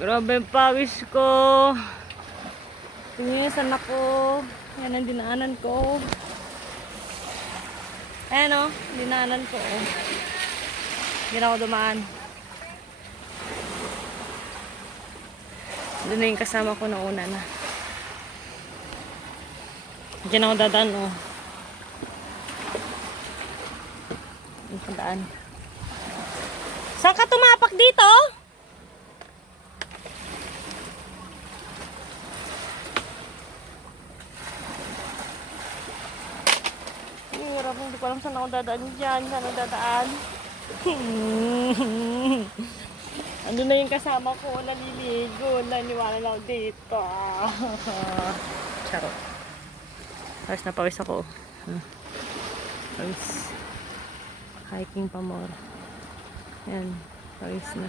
Grabe ang pawis ko. Tinisan ako. Yan ang dinaanan ko. Ayan o, dinaanan ko. Hindi na ako dumaan. Doon na yung kasama ko na una na. Diyan ako dadaan o. Yung padaan. Saan ka tumapak dito? Hirap, hindi ko alam saan ako dadaan dyan. Saan ako dadaan? Ando na yung kasama ko. Naliligo. Naniwala lang ako dito. Charot. Pawis na pawis ako. Pawis. Hiking pa more. Ayan. Pawis na.